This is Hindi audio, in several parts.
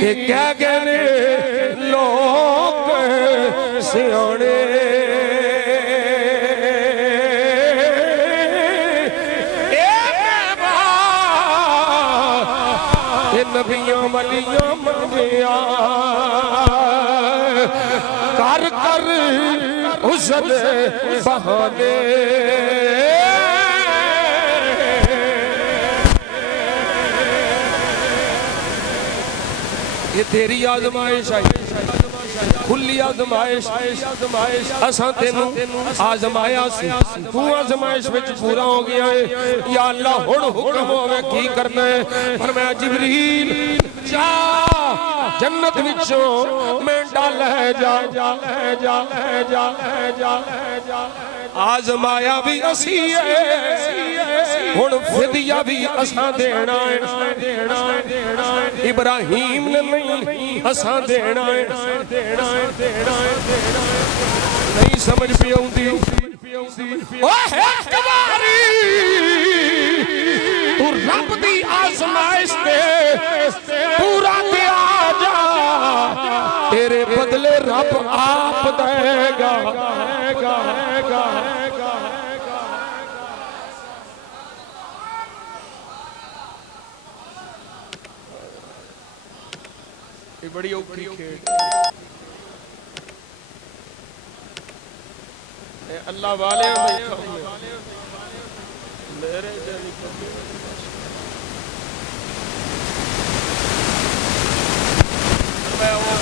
ये क्या कहने लोग सियाने नबियों वलियों मंगिया कर कर हुस्न बहाने ये तेरी आजमाइश है खुली आजमाइश असां तेनू आजमाया सी तू आजमाइश विच पूरा हो गया है या अल्लाह हुण हुक्म होवे की करना है पर मैं जिब्रील जा जन्नत विचों मैं डाल है जा आजमाया भी असी है हुण फिदिया भी असां देना है इब्राहिम ने नहीं असां देना है नहीं समझ पे आउंदी ओए कवारी तू रब दी आजमाइश ते पूरा ते आ जा तेरे बदले रब आप देगा ये बड़ी औखी खेल अल्लाह वाले मेरे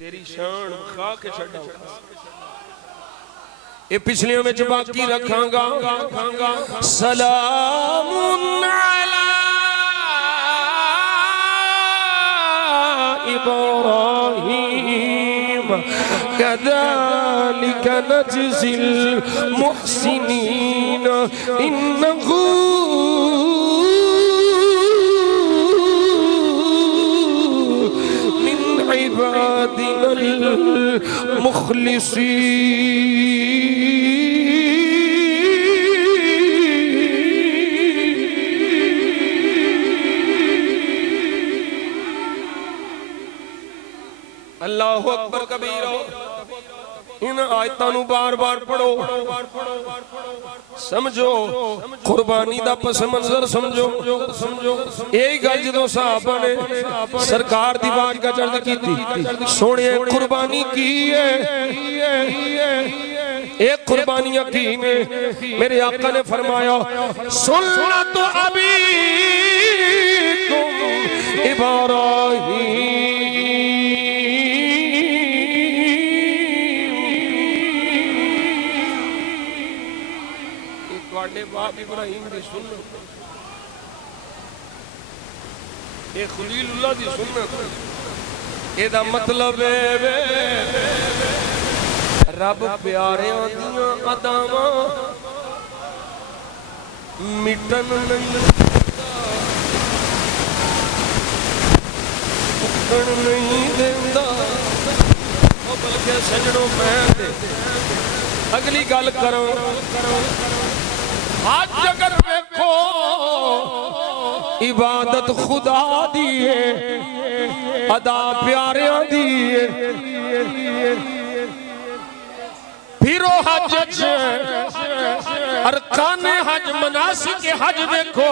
तेरी शान खा के छड़ा ये पिछलियों में बाकी रखांगा सलामुन अला इब्राहीम कज़ालिका नजज़िल मुहसिनीन इन्नहु मिन इबादिनल मुखलिसीन अल्लाहु अकबर कबीरा इन आयतां नूं बार बार पढ़ो समझो कुर्बानी दा पस मंजर समझो यही गल जदों सहाबा ने सरकार दी बारगाह चढ़ कीती सोने कुर्बानी की है एक कुर्बानियां की ने मेरे आका ने फरमाया सुन्नत अबी इब्राहीम बाप इब्राहिम दी सुन्नत ये खलीलुल्लाह दी सुन्नत एदा मतलब है रब प्यारियां दियां अदावां मिटन नहीं नहीं देंदा बल्कि सजणों मैं अगली गल करो आज अगर देखो इबादत खुदा दी है अदा प्यारियां दी है फिरो हज अरकान हज मनासिक हज देखो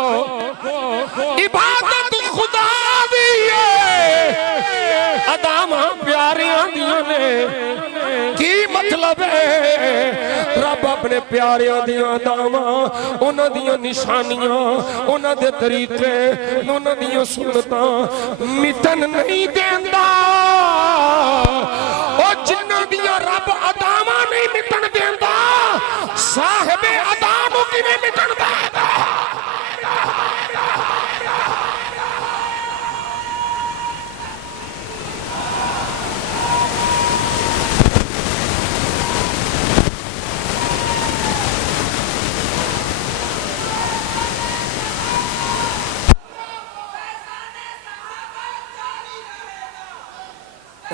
इबादत खुदा दी है अदावां प्यारियां दियां ने की मतलब है रब अपने प्यारियां दियां अदावां उन्हां दियां निशानियां उन्हां दे तरीके उन्हां दियां सुन्नतां मिटन नहीं देंदा ओ जिन्हां दियां रब अदावां नहीं मिटन देंदा साहिबे अदा नूं किवें मिटन देगा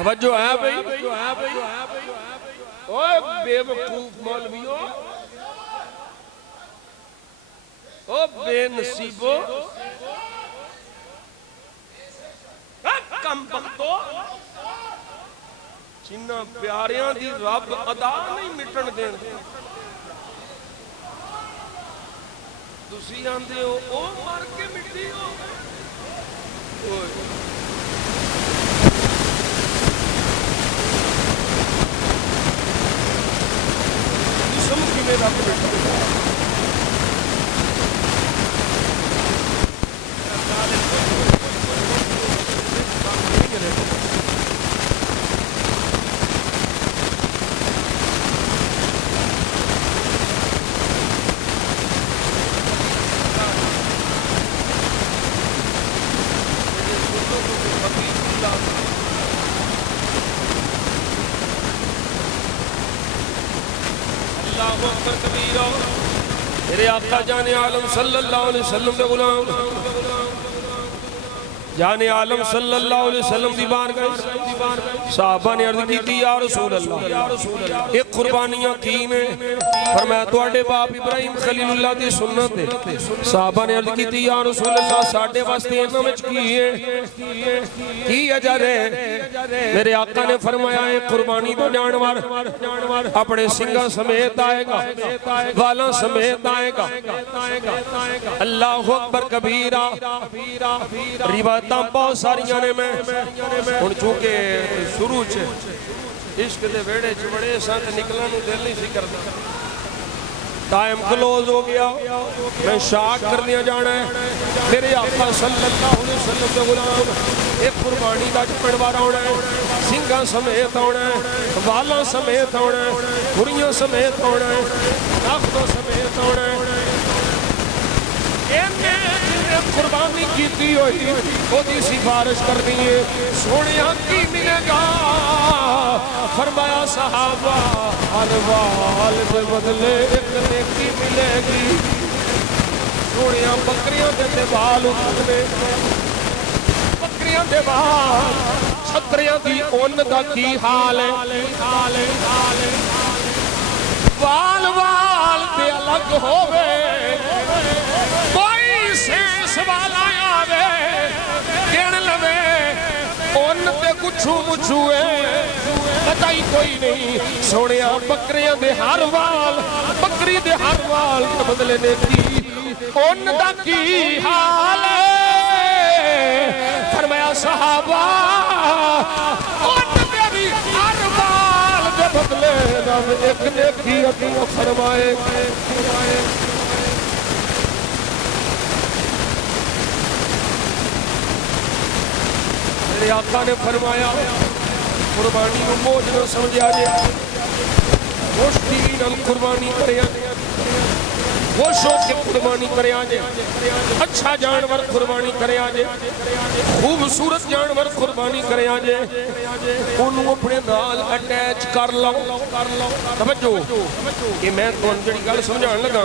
तवज्जो है भाई, ओए बेवकूफ मौलवियों, ओ बेनसीबो, कम बख्तो, जिन्ना प्यारियां दी रब अदा नहीं मिटन देन। तुसी आंदे हो ओ मर के मिट्टी हो। जिस्म किवें रब मिटदा? मेरे आका जाने आलम सल्लल्लाहु अलैहि वसल्लम दे गुलाम, जाने आलम सल्लल्लाहु अलैहि वसल्लम दी बारगाह साहबा ने अर्ज की या रसूल अल्लाह एक कुर्बानियां की ने। फरमाया तुहाडे बाप इब्राहिम खलीलुल्लाह दी सुन्नत है। साहबा ने अर्ज की या रसूल अल्लाह साडे वास्ते इन्हां विच की है, की अजर है? मेरे आका ने फरमाया एक कुर्बानी तो जानवर अपने सिंगा समेत आएगा, वाला समेत आएगा। अल्लाहु अकबर कबीरा। रिवायतां बहुत सारियां ने, मैं हुण चूंकि शुरू च इश्क दे वेड़े च बड़े संत निकलण नूं दिल नहीं सी करदा, टाइम क्लोज हो गया, मैं शाक करने जाना है। मेरे आका सल्लल्लाहु अलैहि वसल्लम दे गुलाम एक कुर्बानी का चपड़वार आना है, सिंगा समेत आना है, वाला समेत आना है, खुरियां समेत आना है, ताकतों समेत आना है। कुर्बानी की हुई ओदी सिफारिश करनी है, सोने की मिलेगा? फरमाया सहाबा हर वाल के बदले एक नेकी मिलेगी। सोने बकरियों के बाल उतरने, बकरियों के बाल, छतरियों की उन का की हाल है? वाल वाल ते अलग होवे, सवाल आवे गिन लवे उन ते कुछ मुछुए पता ही कोई नहीं। सोने बकरियां दे हर वाल, बकरी दे हर वाल के बदले ने की उन दा की हाल। फरमाया सहाबा उन दे भी हर वाल के बदले रब एक नेकी अता फरमाए। मेरे आका ने फरमाया कुर्बानी को मौज न समझा जे, मुश्ती नाल कुर्बानी करे, खुश हो के कुर्बानी करे जे, अच्छा जानवर कुर्बानी करे जे, खूबसूरत जानवर कुर्बानी करे जे, उन्होंने अपने नाल अटैच कर लो। समझो कि मैं तुहानू जिहड़ी गल समझाण लगा,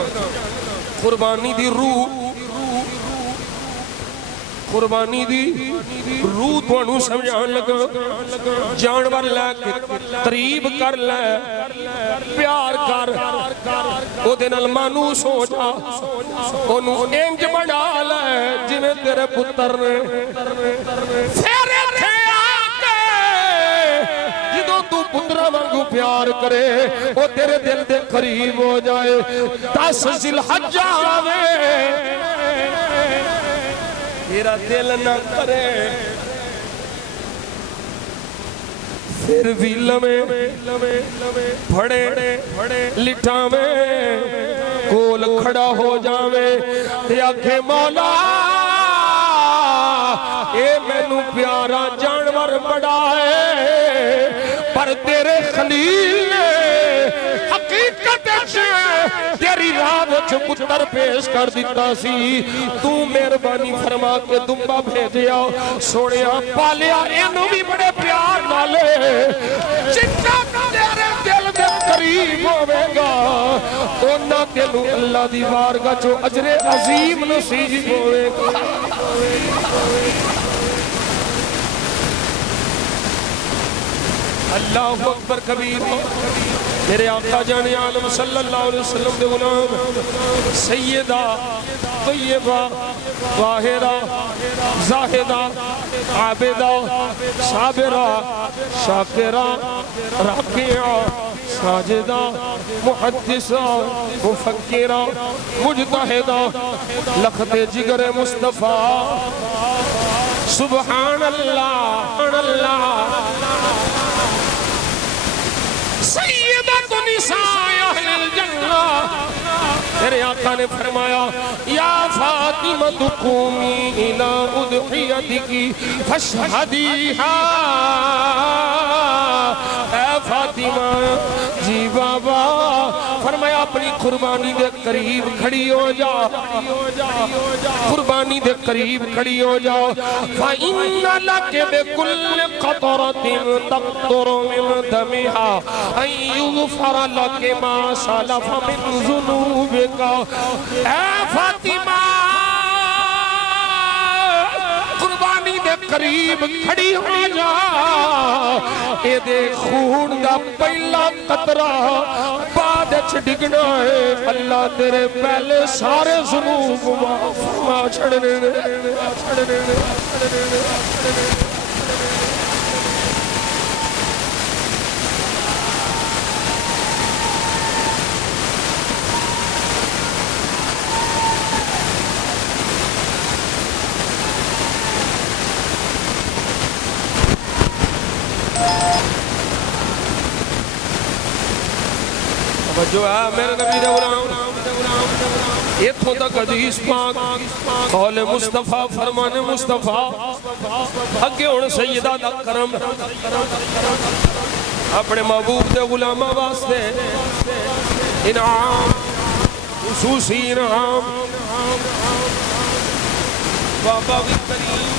कुर्बानी दी रूह, कुर्बानी दी रूह तुहानू समझाण लगा। जानवर लैके तरीब कर ले, प्यार कर, ओदे नाल मानूस हो जा, ओनू इंज बना ले जिवें तेरे पुत्तर ने। फिर इत्थे आके जदों तू पुत्रा वांगू प्यार करे, ओ तेरे दिल दे करीब हो जाए। 10 जिलहज्जा आवे तेरा दिल न करे, फिर भी लमे फड़े लिटावे, कोल खड़ा हो जावे ते आखे मौला ए मैनू प्यारा जानवर बड़ा है, पर तेरे खलील हकीकत तेरी राह विच पुत्र पेश कर दिता सी। तू मेहरबानी फरमा के दुम्बा भेजिया, सोनिया पालिया इनू भी बड़े प्यार नाल, जिन्ना तेरे दिल दे करीब होवेगा ओना तेनू अल्लाह दी बारगाह चो अजरे अजीम नसीब होवेगा। अल्लाहु अकबर कबीर। मेरे आका जाने आलम सल्लल्लाहु अलैहि वसल्लम दे गुलाम सैयदा तय्यबा वाहिरा जाहिदा आबिदा साबिरा शाकिरा राकिया साजिदा मुहद्दिसा मुफक्किरा मुजतहिदा लखते जिगर मुस्तफा सुभान अल्लाह अल्लाह सय्यदतु निसाए अहलिल जन्नह। मेरे आका ने फरमाया या फातिमा कुमी इला उदहियतिकी फशहदीहा। ऐ फातिमा जी बाबा फरमाया अपनी कुर्बानी दे करीब खड़ी हो जा, कुर्बानी दे करीब खड़ी हो जाओ। फइन्ना लके बिकुल्ल क़तरतिन तक़तुरु मिन दमिहा अन युग़फ़र लके मा सलफ़ मिन ज़ुनूबिका। ऐ फातिमा कुर्बानी दे करीब खड़ी हो जा, एदे खून दा पहला कतरा बाद च डिगना है। अल्लाह तेरे पहले सारे ज़ुनूब माफ़ फरमा छड़ने। जो है मेरे नबी दे गुलाम इत्थों तक हदीस पाक कौल मुस्तफा फरमान मुस्तफा अगे हुण सैयदा दा करम अपने महबूब दे गुलामां वास्ते इनाम खुसूसी इनाम बाबा भी करीम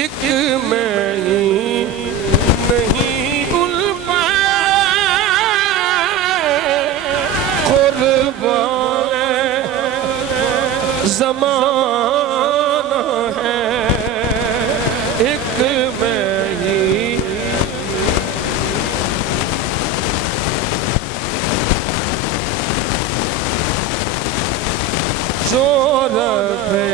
एक मैं नहीं उल्फा कुर्बान ज़माना है। एक मैं ही जो रबे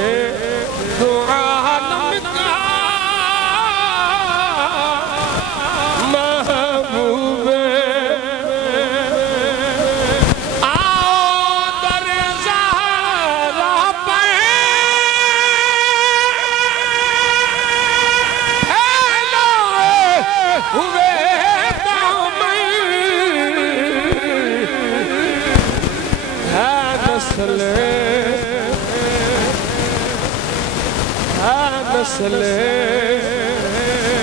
नस्ल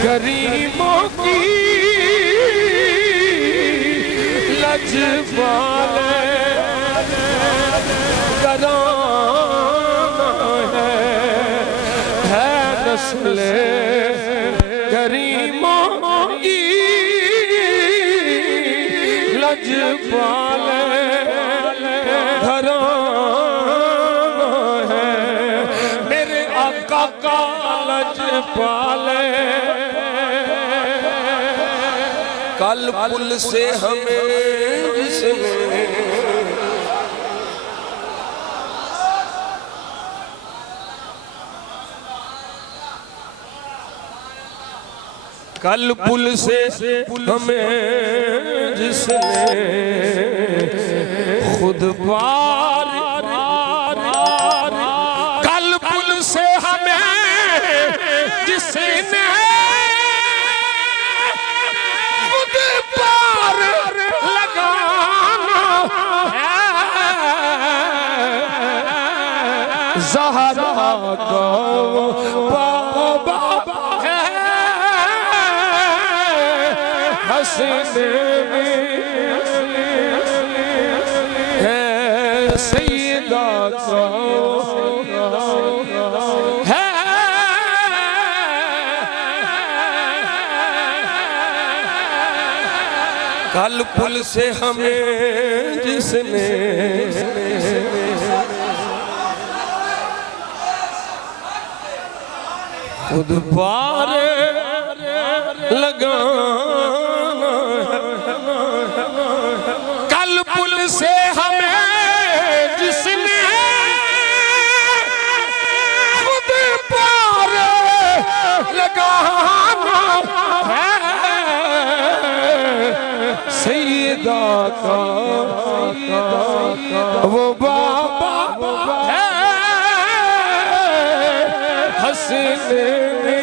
गरीबों की लजपाल कराना है नस्ल गरीबों की लजपाल पाले। कल पुल से हमें जिसने कल पुल से हमें जिसने खुद पार कल पुल से हमें जिसने खुद पार लगाना है ज़हरा का बाबा है हसीने है सैयदा का कल पुल से हमें जिसने खुद पार लगाना, कल पुल से हमें जिसने खुद पार लगाना है, सैयदा का वो बाबा है हसनैनी,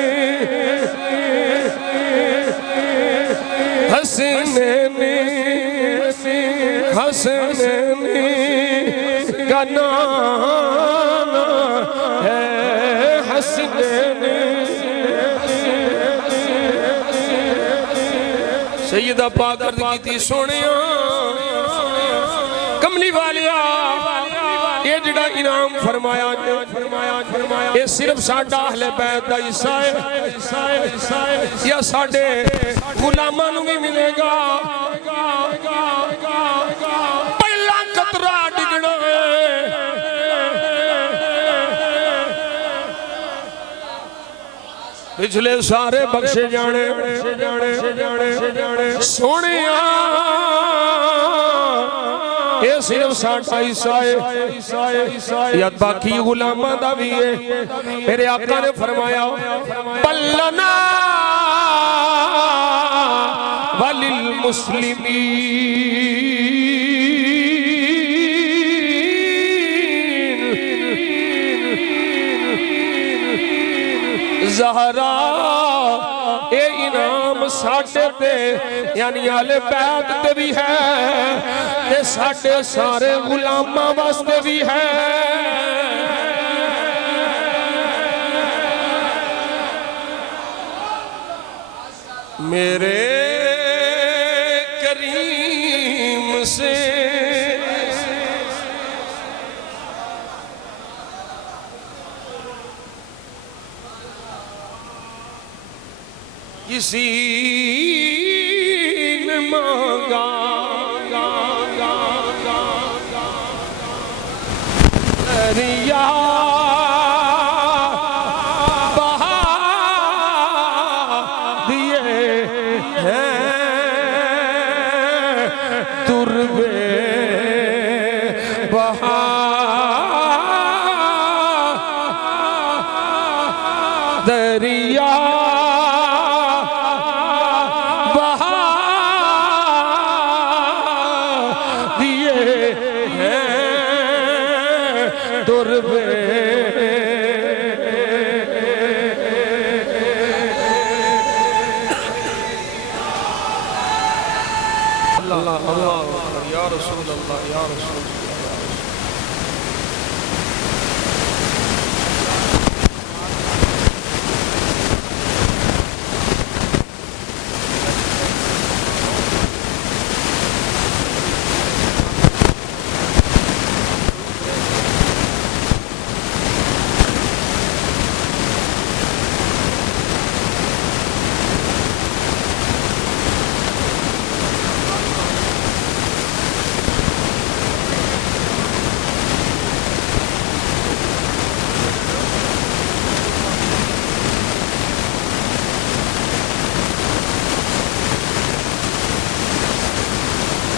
हसनैनी, हसनैनी का नाम है हसनैनी। सैयदा पाक अर्ज़ की थी सोनिया कमली वालिया ये जिहड़ा इनाम फरमाया ये सिर्फ साडा अहले बैत दा हिस्सा है या साडे गुलामां नूं भी मिलेगा। पहला कतरा डिगना है पिछले सारे बख्शे जाने सोनिया ये सिर्फ साडा हिस्सा है या बाकी गुलामां दा भी है। मेरे आका ने फरमाया पल्लना वलिल मुस्लिमीन ज़हरा ये इनाम साडे ते यानी आले बैत ते भी है ते साडे सारे गुलामां वास्ते भी है। मेरे करीम से किसी ने मांगा दरिया बहा दिए हैं तुरबे बहा दरिया या रसूल अल्लाह या रसूल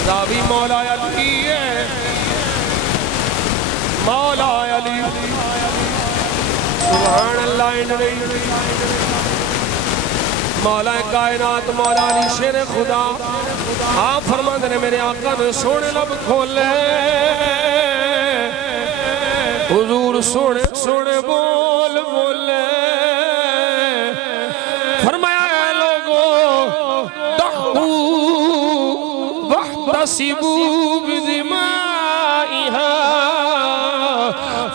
दावी मौला अली है मौला अली सुभान अल्लाह मौला कायनात मौला अली शेर खुदा आप फरमाते ने मेरे आका ने सोने लब खोले हुजूर सोने सोने बोल बोले फरमाया लोगो तहू वहतसिबू बिदिमाइहा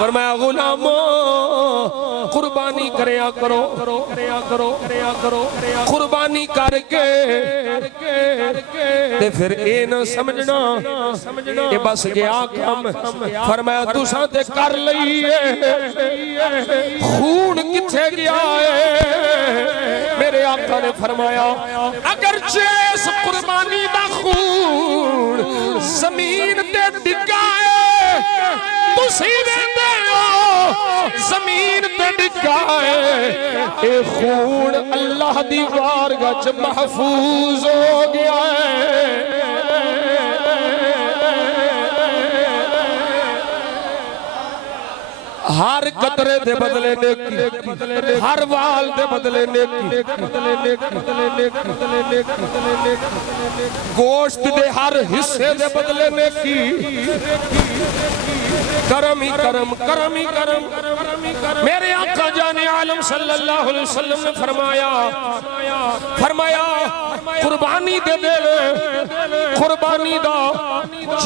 फरमाया गुलामों कुर्बानी करया करो कुर्बानी करके ते फिर ए न समझना कि बस गया काम फरमाया तुसां ते कर लई खून किथे गया है मेरे आका ने फरमाया अगर इस कुर्बानी दा खून जमीन ते डिगा है तुसी वेंदे हो जमीन ते डिगा है ए खून अल्लाह दी बारगाह च महफूज हो गया है हर कतरे दे बदले नेकी हर वाल दे बदले नेकी गोश्त दे हर हिस्से दे बदले नेकी करम ही करम करम ही करम मेरे आका जाने आलम सल्लल्लाहु अलैहि वसल्लम ने फरमाया कुर्बानी दे दे कुर्बानी दा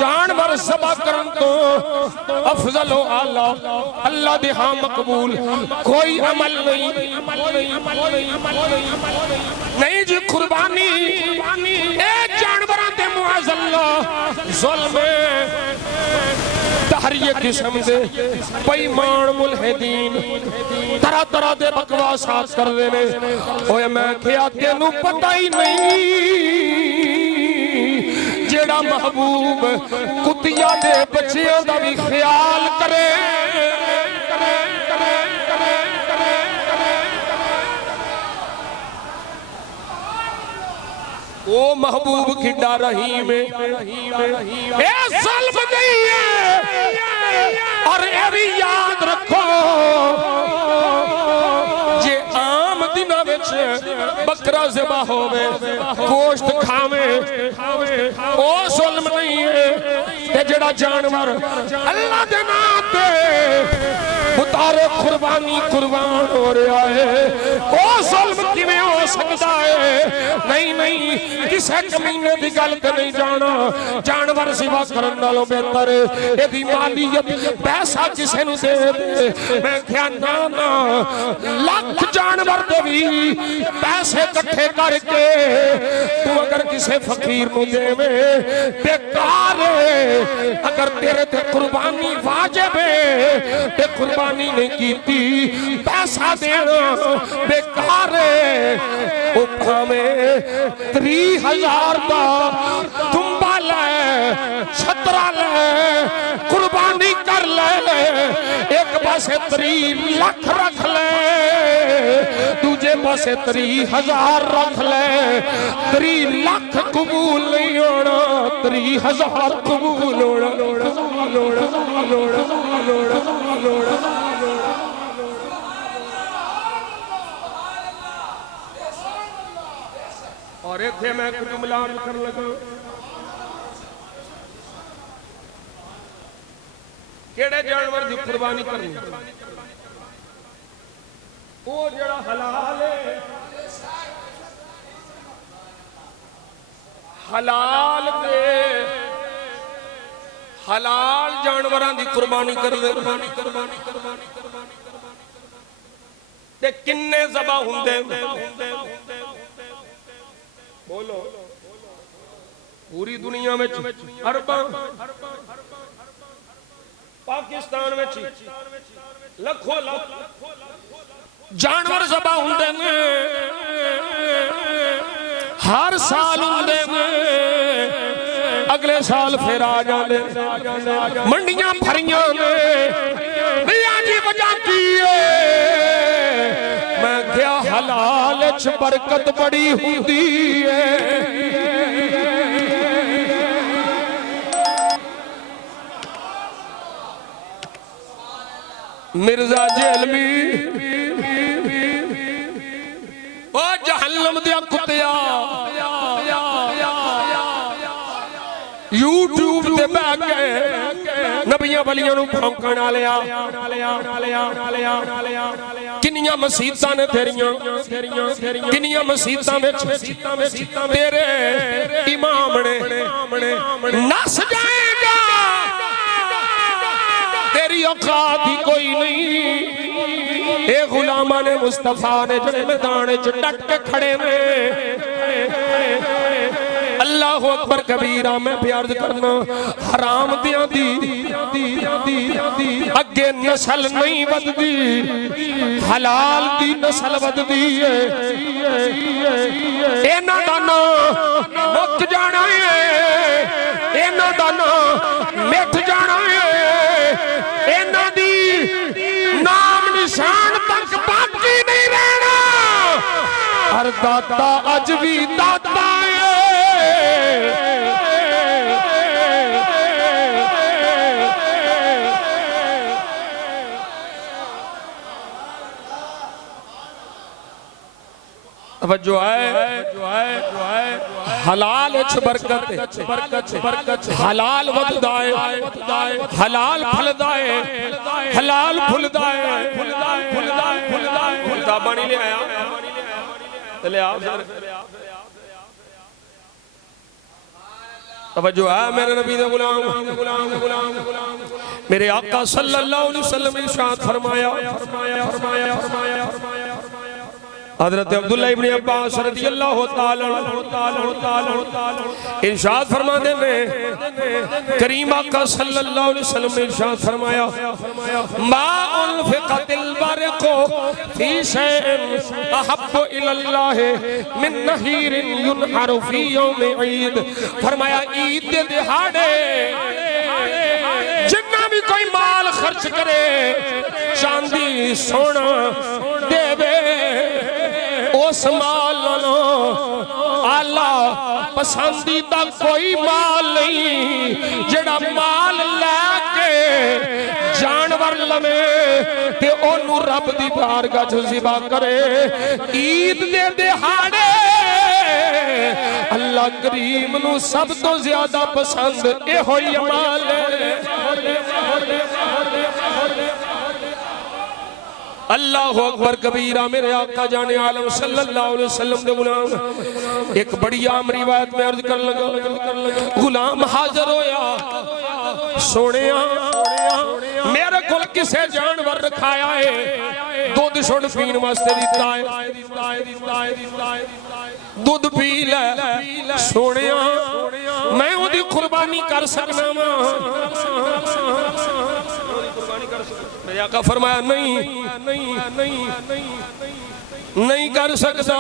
जानवर ज़बह करन तो अफजल हो आला अल्लाह दे हां मकबूल कोई अमल नहीं जी कुर्बानी ए जानवरां ते मुअज़्ज़ल्ला ज़ुल्म तहरीय किस्म दे बेईमान मुल्हिदीन तरह तरह दे बकवासात करदे ने ओए मैं क्या तेनू पता ही नहीं जेड़ा महबूब कुतिया दे बच्चियां दा भी ख्याल करे ओ महबूब किड्डा रहीम ए ज़ुल्म नहीं है और ये भी याद रखो जे आम दिना विच बकरा ज़िबा होवे गोश्त खावे ओ ज़ुल्म नहीं है ते जेड़ा जानवर अल्लाह दे नाम ते उतारे कुर्बानी कुर्बान हो रहा है ओ ज़ुल्म किवें हो सकता है नहीं नहीं किसी कमीने की गल ते नहीं जाना जानवर सेवा करन नालों बेहतर एदी मालियत पैसा किसे नु दे मैं क्या ना ना लाख जानवर दे भी पैसे इकट्ठे करके तू अगर किसी फकीर नु देवे बेकार है अगर तेरे ते कुर्बानी वाजिब है ते कुर्बानी नहीं कीती पैसा देना बेकार है ओ भावे 30,000 का तुम्बा ले छतरा ले कुर्बानी कर ले एक पासे 30 लाख रख ले दूजे पासे 30,000 रख ले 30 लाख कबूल नहीं होना 30,000 कबूल होना और इत्थे मैं कुछ जुमला कर लगा केड़े जानवर दी कुर्बानी करनी वो जेड़ा हलाल है हलाल दे हलाल जानवरां दी कुर्बानी कर दे ते किन्ने ज़बा हुंदे बोलो पूरी दुनिया में अरबां पाकिस्तान में लखों लाख जानवर ज़बा हुंदे ने हर साल हुंदे ने अगले साल फिर आ जाते मंडियां भरियां ने जी वजह की मैं क्या हलाल च बरकत बड़ी हुंदी है मिर्जा जेलवी ओ जहन्नम दे कुत्तिया यूट्यूब ते बैठ के नबियां वलियां नूं भौंकण वालिया किन्नियां मसीतां ने तेरियां किन्नियां मसीतां विच तेरे इमाम ने नस जाएगा तेरी औकात ही कोई नहीं ए गुलामा ने मुस्तफा ने जड़े मैदान च डट के खड़े ने अल्लाह अकबर कबीरा मैं प्यार करना हराम दियां दी अगे नस्ल नहीं वधदी हलाल दी नस्ल वधदी है इन्हां दा नाम मुक जाना है इन्हां दा नाम मिट जाना है इन्हां दी नाम निशान तक बाकी नहीं रहना हर दाता अज भी दाता है जो है हलाल बरकत हलाल वधदा है हलाल फलदा है हलाल फुलदा है फुलदा पानी ले आया चले आओ तवज्जो है मेरे नबी दे गुलाम मेरे आका सल्लल्लाहु अलैहि वसल्लम इरशाद फरमाया हज़रत अब्दुल्लाह इब्न अब्बास रज़ियल्लाहु ताला इरशाद फरमाते हैं करीम आका सल्लल्लाहु अलैहि वसल्लम ने इरशाद फरमाया मा उनफ़िक़तिल बरक़ु फ़ी शैइन अहब्बु इलल्लाह मिन नहीरिन युनहरु फ़ी यौमि ईद फरमाया ईद दे दिहाड़े जिन्ना भी कोई माल खर्च करे चांदी सोना देवे उस माल आला पसंदीदा कोई माल नहीं जेड़ा माल लैके जानवर लवे ते ओनू रब दी बारगाह च ज़िबा करे ईद दे दिहाड़े अल्लाह करीम नू सब तो ज्यादा पसंद ए होई माल अल्लाह अकबर कबीरा मेरे आका जाने आलम सल्लल्लाहु अलैहि वसल्लम दे गुलाम एक बड़ी आम रिवायत में अर्ज कर लगा गुलाम हाजिर होया सोनिया मेरे को किसे जानवर रखाया है दूध छोड़ पीने वास्ते दिता है दूध पी ले सोनिया मैं ओदी कुर्बानी कर सकना वा मेरे आका फरमाया नहीं कर सकता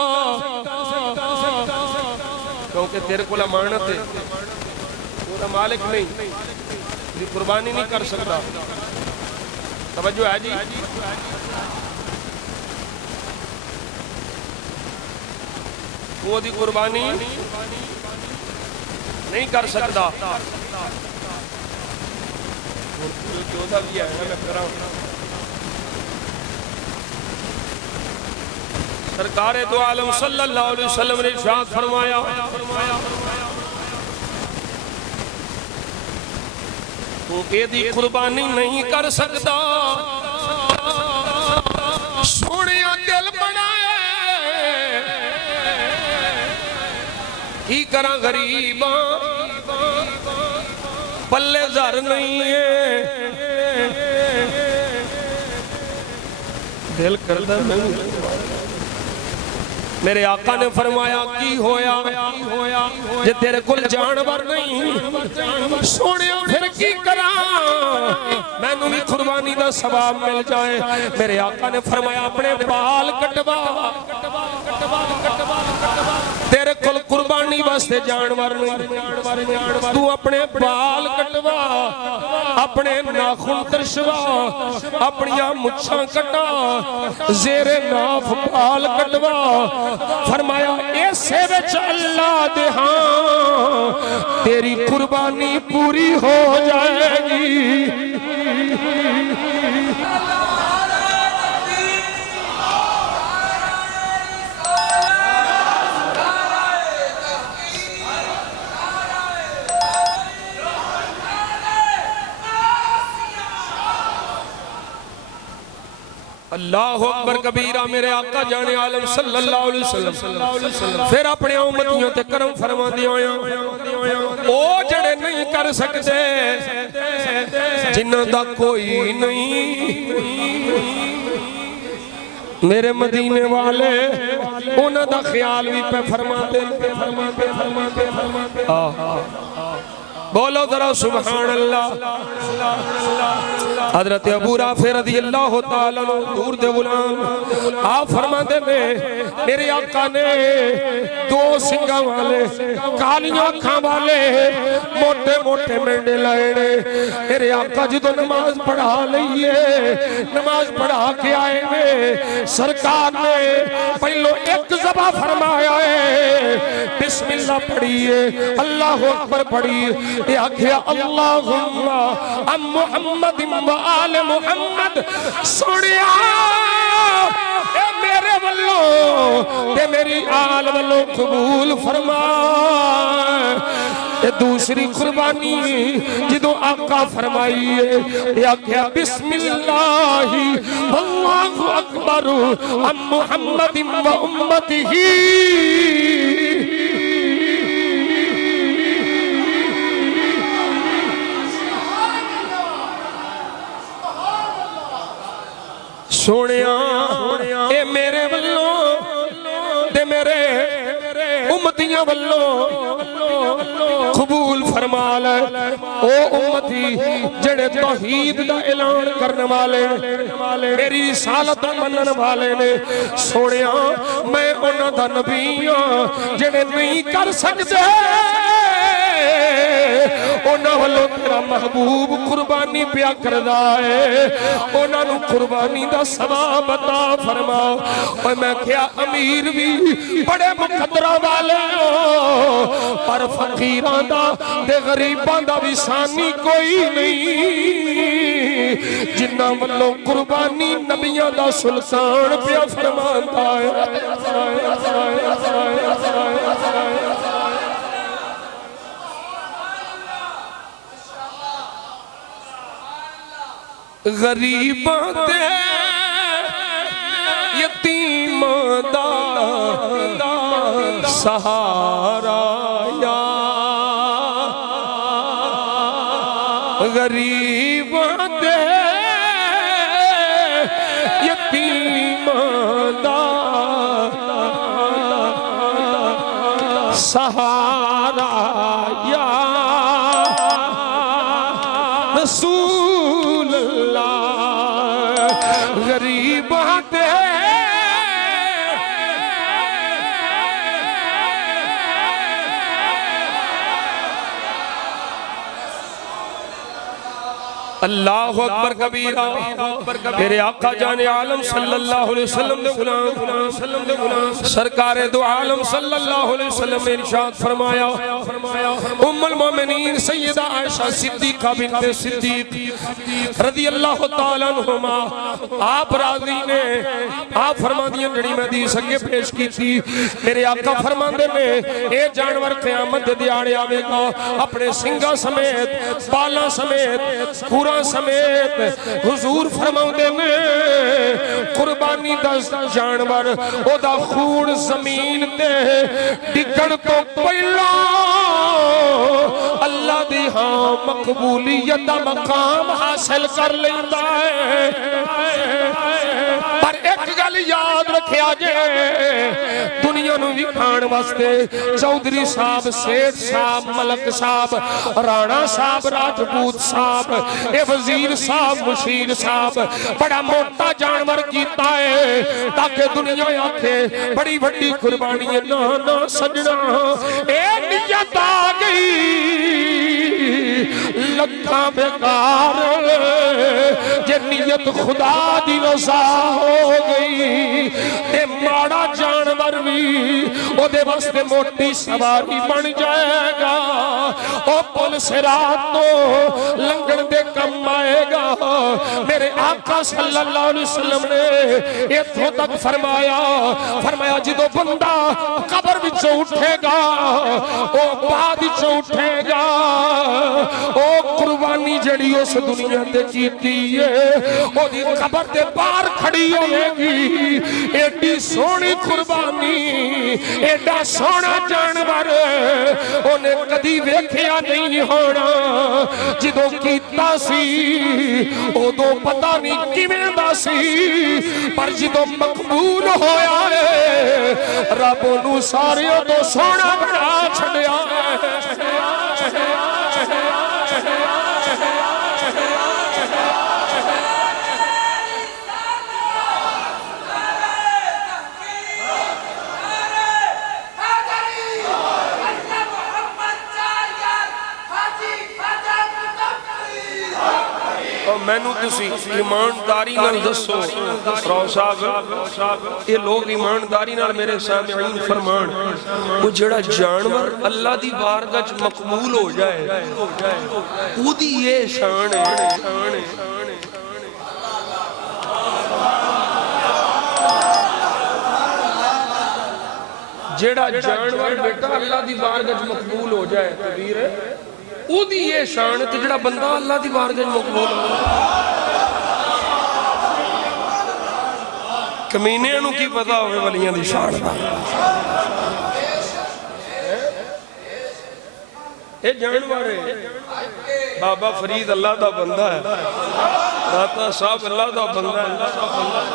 क्योंकि तेरे को अमानत है पूरा मालिक नहीं तेरी कुर्बानी नहीं कर सकता तवज्जो है जी वो दी कुर्बानी नहीं कर सकता सरकार दो आलम सल्लल्लाहु अलैहि वसल्लम ने इरशाद फरमाया तू एदी कुर्बानी नहीं कर सकता सोनिया दिल बनाए की करा गरीबा पल्ले जर नहीं है दिल करदा नहीं मेरे आका ने फरमाया की होया जे तेरे कोल जानवर नहीं सोनिया फिर की करा मैनू भी कुर्बानी दा सवाब मिल जाए मेरे आका ने फरमाया अपने बाल कटवा तेरे कोल कुर्बानी वास्ते जानवर नहीं तू अपने बाल कटवा अपने नाखून तरशवा अपनिया मुच्छां कटा जेरे नाफ बाल कटवा फरमाया ऐसे विच अल्लाह दे हां तेरी कुर्बानी पूरी हो जाएगी अल्लाह अकबर कबीरा मेरे आका जाने आलम सल्लल्लाहु अलैहि वसल्लम फिर अपने उम्मतियों ते करम फरमांदे होया ओ जड़े नहीं कर सकते जिन्हां दा कोई नहीं मेरे मदीने वाले उन्हां दा ख्याल भी पे फरमाते बोलो जरा सुभान अल्लाह। हजरत अबू राफे रज़ी अल्लाह तआला दूर दे गुलाम आप फरमाते ने मेरे आका ने दो सिंगा वाले कालियां अखां वाले मोटे मोटे मेंढे लाए ने। मेरे आका जो नमाज पढ़ा लईए नमाज पढ़ा के आए ने सरकार ने पहलो एक ज़बा फरमाया है बिस्मिल्लाह पढ़िए अल्लाह अकबर पढ़िए आखिया अल्लाहुम्मा अम मुहम्मद व आले मुहम्मद सुनिया ए मेरे वल्लों ते मेरी आल वल्लों कबूल फरमा। दूसरी कुर्बानी जो आका फरमाई है आख्या बिस्मिल्लाहि वल्लाहु अकबर अम मुहम्मद व उम्मतिही। सोनिया ए मेरे वल्लों ते मेरे उम्मतियां वल्लों कबूल फरमा ले ओ उम्मती जेड़े तौहीद दा ऐलान करने वाले मेरी रिसालत मनन वाले ने। सोनिया मैं उन्हां दा नबी हां जेड़े नहीं कर सकदे उन्हां वालों तेरा महबूब कुर्बानी पिया करदा है उन्हां नूं कुर्बानी दा सवाब अता फरमा। और मैं क्या अमीर भी बड़े मुकद्दरा वाले हो पर फकीरां दा ते गरीबां दा भी सानी कोई नहीं जिन्हां वालों कुर्बानी नबियां दा सुल्तान पिया फरमांदा है। गरीबां ते यतीमां दा सहारा या गरीबां ते यतीमां दा सहारा या रसूल गरीब आते अल्लाहु अकबर कबीरा। मेरे आका जाने आलम सल्लल्लाहु अलैहि वसल्लम दे गुलाम सरकार दो आलम सल्लल्लाहु अलैहि वसल्लम ने इरशाद फरमाया उम्मुल मोमिनीन सैयदा आयशा सिद्दीका बिन्त सिद्दीक रज़ी अल्लाह तआला अन्हुमा आप राज़ी ने आप फरमादियां जड़ी मैं दी सके पेश की थी। मेरे आका फरमांदे ने ए जानवर क़यामत दे दिहाड़े आवेगा अपने सिंगा समेत बाला समेत पूरा समेत हुजूर फरमाउंदे ने कुर्बानी दा जानवर ओदा खून जमीन ते डिगण तो पहला अल्लाह दी हां मकबूलियत दा मकाम हासिल कर लेंदा है। पर एक गल याद रखिया जे दुनिया नूं विखाण वास्ते चौधरी साहब सेठ साहब मलक साहब राणा साहब राजपूत साहब ए वजीर साहब मुशीर साहब बड़ा मोटा जानवर कीता है ताकि दुनिया आखे बड़ी बड़ी कुर्बानी ना ना सजना ए नियत आ गई लखा बेकार जे नियत खुदा दी रज़ा हो गई ते माड़ा जानवर भी ओदे वास्ते मोटी सवारी बन जाएगा ओ पुल सिरात तो लंघण दे कम आएगा। मेरे आका सल्लल्लाहु अलैहि वसल्लम ने इत्थों तक फरमाया जो बंदा कब्र विचों उठेगा ओ बाद विचों उठेगा ओ कुर्बानी जड़ी उस दुनिया ते कीती है ओदी कबर दे बाहर खड़ी होगी। एडी सोहनी कुर्बानी एडा सोहना जानवर उन्हें कदी वेखिया नहीं होना। जदों कीता सी उदों पता नहीं किवें दा सी, पर जदों मकबूल होया है रब नूं सारियां तो सोहना बना छड़िया है। मैनू तुसी ईमानदारी नाल दसो राव साहब, ये लोग ईमानदारी नाल मेरे सामईन फरमान, वो जेड़ा जानवर अल्लाह दी बारगाह च मकबूल हो जाए ओदी ये शान है। जेड़ा जानवर बेटा अल्लाह दी बारगाह च मकबूल हो जाए कबीर ओदी ये शान ते जेड़ा बंदा अल्लाह दी बारगाह मकबूल हो। कमीनियां नूं की पता होवे वलियां दी शान दा। ये जानवर है बाबा फरीद अल्लाह दा बंदा है, दाता साहब अल्लाह दा बंदा है,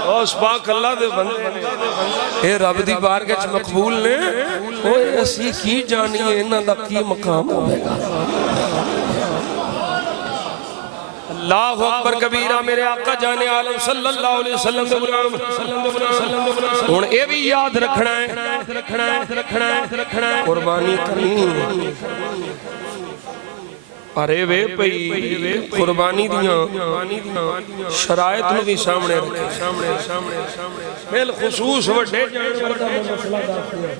गौस पाक अल्लाह दे बंदे ने। ये रब दी बारगाह च मकबूल ने। ओए असी की जानिए इन्हां दा की मकाम होवेगा। अल्लाहु अकबर कबीरा। मेरे आका जाने आलम सल्लल्लाहु अलैहि वसल्लम दे गुलाम हुण ए भी याद रखना है कुर्बानी करनी। अरे वे भई कुर्बानी दियां शरायत नूं भी सामने रखे। बिल खुसूस वड्डे जानवर दा मसला दस दिया।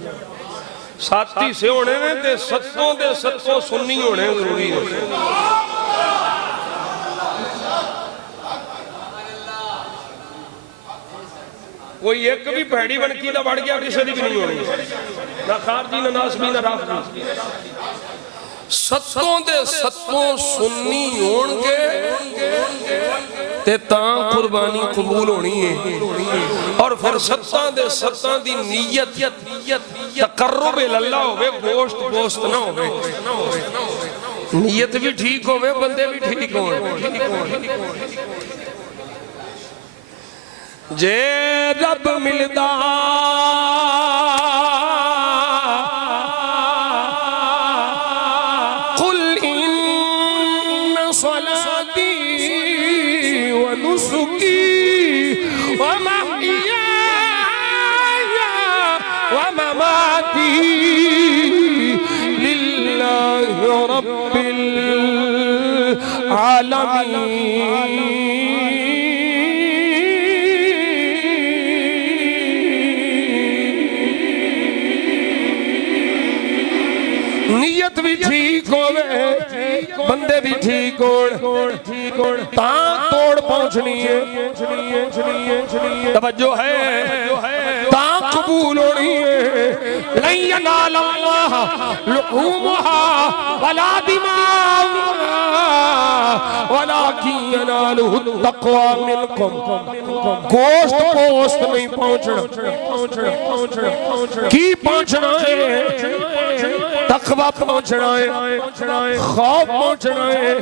साथी से होने ने ते सत्तों दे सत्तों सुन्नी होने जरूरी है। कोई एक भी भैड़ी बनकी दा बढ़ गया किसी की भी नहीं होनी, ना खारजी ना नासबी ना राफी। सत्तों दे सत्तों सुन्नी होणगे ते तां कुर्बानी कबूल होनी है। और फिर सत्तां दे सत्तां दी नीयत तकर्रुब इल्लाह होवे, गोश्त गोश्त ना होवे। नीयत भी ठीक होवे, बंदे भी ठीक होवे। जे रब मिलदा कुल इन सलाती व नुसुकी व महयाया व ममाती लिल्लाहि रब्बिल आलमीन। नीयत भी ठीक होवे, बंदे भी ठीक होण, तां तोड़ पहुंचनी है। तवज्जो है तां कबूल होनी है। लन यनाल अल्लाह लुहूमुहा वला दिमाउहा वलाकिन यनालुहु तक़वा मिनकुम। गोश्त पोस्ट नहीं पहुंचना, की पहुंचना है तकवा पहुंचना है, खौफ पहुंचना है,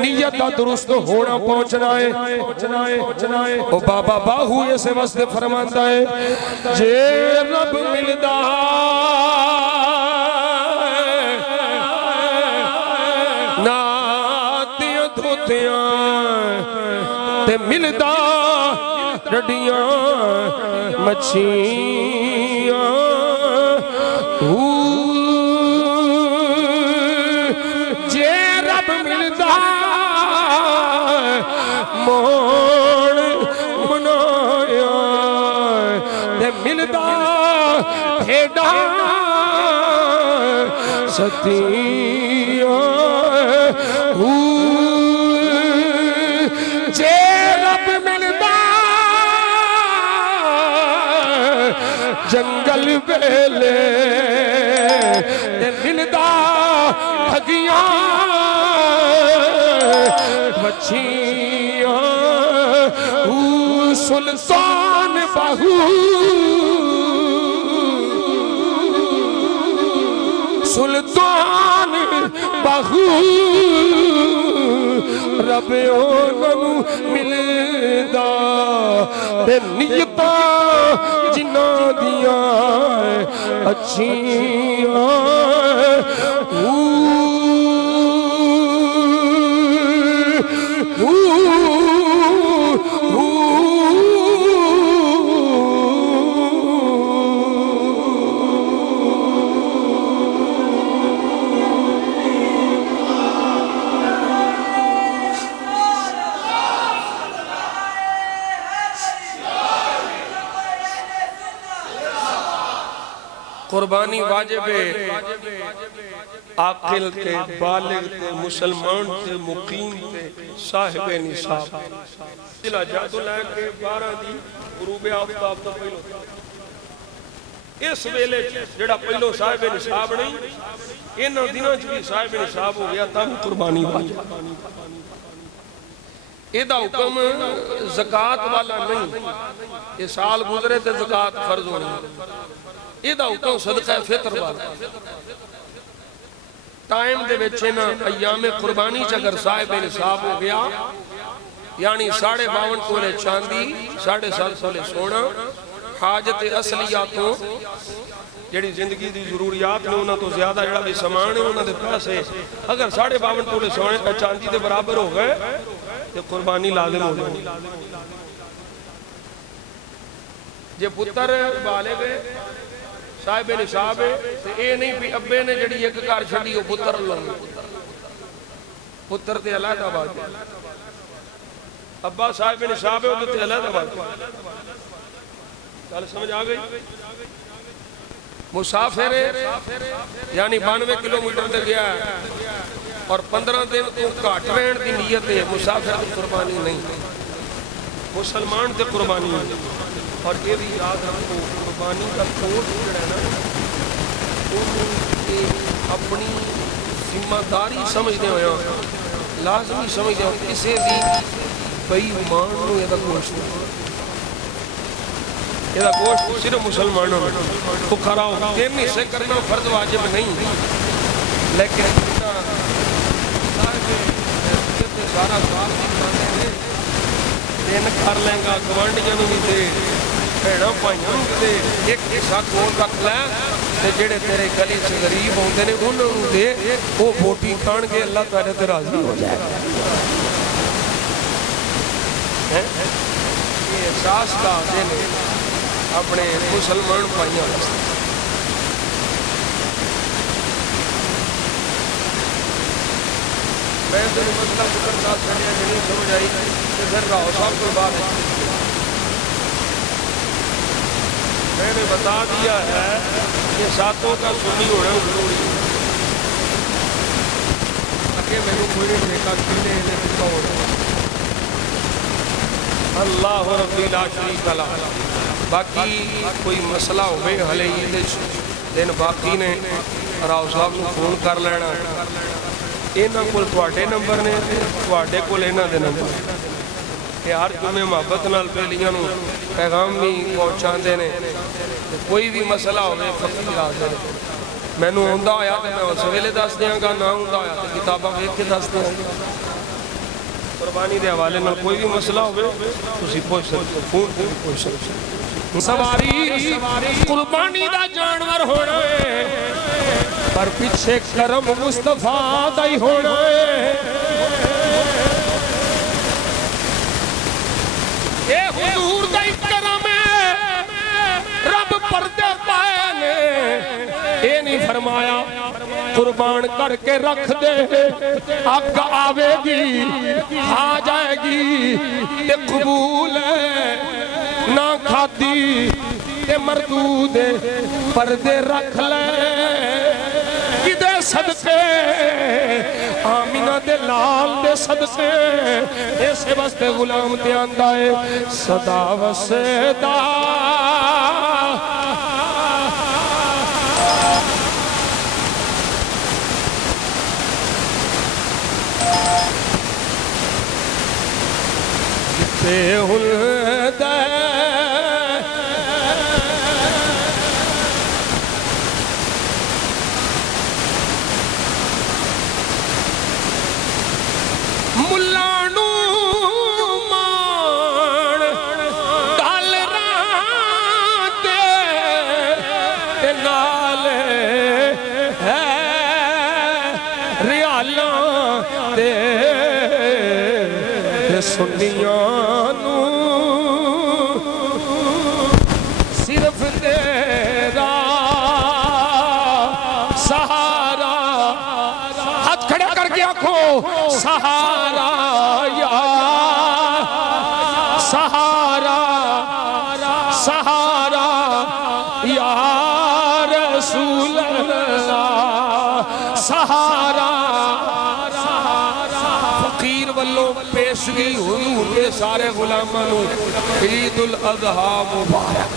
नियत का दुरुस्त होना पहुंचना है। ओ बाबा बाहू ऐसे वास्ते फरमाता है जे रब मिलदा नातियां धोतियां ते मिलदा डडियां मच्छियां। जे रब मिलदा जंगल बेले मिलदा ठगियां अच्छियां सुल्तान बाहू सुल्तान बाहू रब ओनू मिलदा ते नियता जिन्ना दियां अच्छियां कुर्बानी वाजिब है आकिल ते बालिग ते मुसलमान ते मुकीम ते साहिब निसाब जिला जादू लैके 12 दी गुरूब आफताब तो पहलो इस वेले जेड़ा पहलो साहिब निसाब नहीं इन्हां दिनां च भी साहिब निसाब हो गया तां कुर्बानी वाजिब एदा हुक्म ज़कात वाला नहीं ये साल गुजरे ते ज़कात फर्ज होनी एदा हुक्म सदका फितर वाला टाइम दे विच इना अयामे कुर्बानी च अगर साहिब निसाब हो गया यानी 52.5 तोले चांदी 7.5 तोले सोना हाजत असलियात तो जेड़ी जिंदगी दी जरूरियात ने उन्हां तो ज्यादा जेड़ा भी सामान है उन्हां दे पैसे अगर 52.5 तोले सोने का चांदी के बराबर हो गए तो कुर्बानी लाजिम हो जाएगी जे पुत्र बालिग साहिब निसाब है तो ये नहीं भी अब्बे ने जी एक घर छी वो पुत्र लो पुत्र ते अलहदा बात अब्बा साहिब निसाब है वो अलहदा बात गल समझ आ गई मुसाफिर यानी 92 किलोमीटर तक गया और 15 दिन तो घट रहने की नीयत है मुसाफिर की कुर्बानी नहीं मुसलमान से कुर्बानी और ये भी याद रखो कुर्बानी का कोर्स जोड़ा ना अपनी जिम्मेदारी समझते हो लाजमी समझते हो किसी भी बेईमान गोश्त यदा गोश्त सिर्फ मुसलमानों में भुखा रहो 3 हिस्से करना फर्ज वाजिब नहीं लेकिन सारा साल दिन कर लेंगा गवांढियों भी दे भैनों भाइयों भी दे एक हिस्सा कोल रख लै ते जेड़े तेरे गली च गरीब आउंदे ने उन्होंने दे वो बोटी खाणगे अल्लाह तारे ते राजी हो जाएगा ये एहसास का दिन अपने मुसलमान भाइयों मैं तेरे मसला पुत्र साथ छड़िया नहीं समझ आई तो फिर राव साहब को बात मैंने बता दिया है कि सातों का सुन्नी होना जरूरी है आगे मैंने कोई ठेका किले होना अल्लाह रब्बी ला शरीक ला बाकी कोई मसला हो हले दिन बाकी ने राव साहब को फोन कर लेना इन्हां कोल तुहाडे नंबर ने तुहाडे कोल इन्हां दे नंबर कि हर जुमे मुहब्बत नाल बेलियां नूं पैगाम भी पहुँचाते हैं कोई भी मसला हो फकीर हाज़िर मैनू आउंदा होया तो मैं उस वेले दस दियांगा ना आउंदा होया तो किताबां वेख के दस दियांगा कुर्बानी के हवाले नाल कोई भी मसला हो तुसीं पुछ सकते हो फोन पर भी पुछ सकते हो सवारी कुर्बानी दा जानवर होना है पर पीछे करम मुस्तफा दा ही होना है ये हुजूर दा ही करम है रब पर्दे पाए ने ये नहीं फरमाया कुर्बान करके रख दे अग आवेगी आ जाएगी ते कबूल ना खादी ते मरदूद पर्दे रख ले किदे सदके आमिना दे लाल दे सदके इस वास्ते गुलाम ते आंदा है सदा वसदा ते हुंदा मुल्लानू मान डालरां ते नाल है रियालां ते सुनियां नू सिर्फ तेरा सहारा। हाथ खड़े करके आखो सहारा या सहारा सहारा या रसूल अल्लाह सहारा। फकीर वल्लों पेशगी हुजूर दे सारे गुलामां नू ईद उल अज़हा मुबारक।